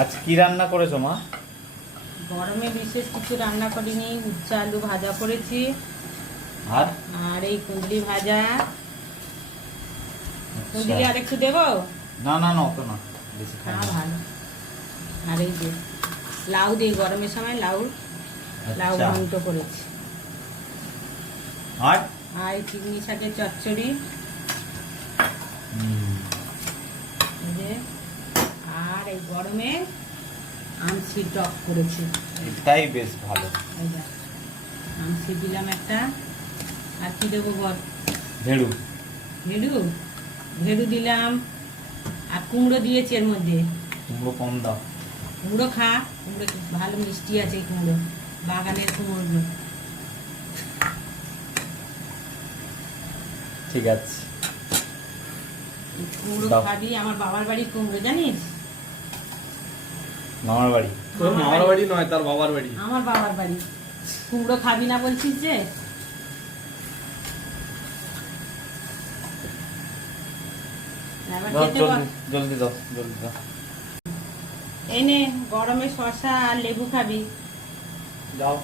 আজ কি রান্না করেছো মা? গরমে বিশেষ কিছু রান্না করিনি, উচ্চা আলু ভাজা করেছি আর আর এই কুঁদলি ভাজা। কুঁদলি আর একটু দেবো? না না না, অত না, বেশি খাই না। ভালো। আর এই যে লাউ দিই, গরমের সময় লাউ লাউ আচ্ছা। ঘন্ট করেছি। আর আর এই চিংড়ি শাকের চচ্চড়ি, এই যে। আর এই গরমে আমসি টক করেছি। এটাই বেশ ভালো। এই যে আমসি দিলাম একটা। আর কি দেবো বল? ভেড়ু। ভেড়ু ভেড়ু দিলাম। আর কুমড়ো দিয়েছি এর মধ্যে। কুমড়ো কম দাও। কুমড়ো খা, কুমড়ো ভালো মিষ্টি আছে কুমড়ো, বাগানের কুমড়ো। ঠিক আছে, কুমড়ো দাও। খাবি? আমার বাবার বাড়ির কুমড়ো জানিস? মামার বাড়ি। তোর মামার বাড়ি নয়, তার বাবার বাড়ি। আমার বাবার বাড়ি। কুমড়ো খাবি না বলছিস যে? এবার দাও, খেতে বল। জলদি দাও, জলদি দাও। এই নে, গরমে শসা আর লেবু খাবি? যাও।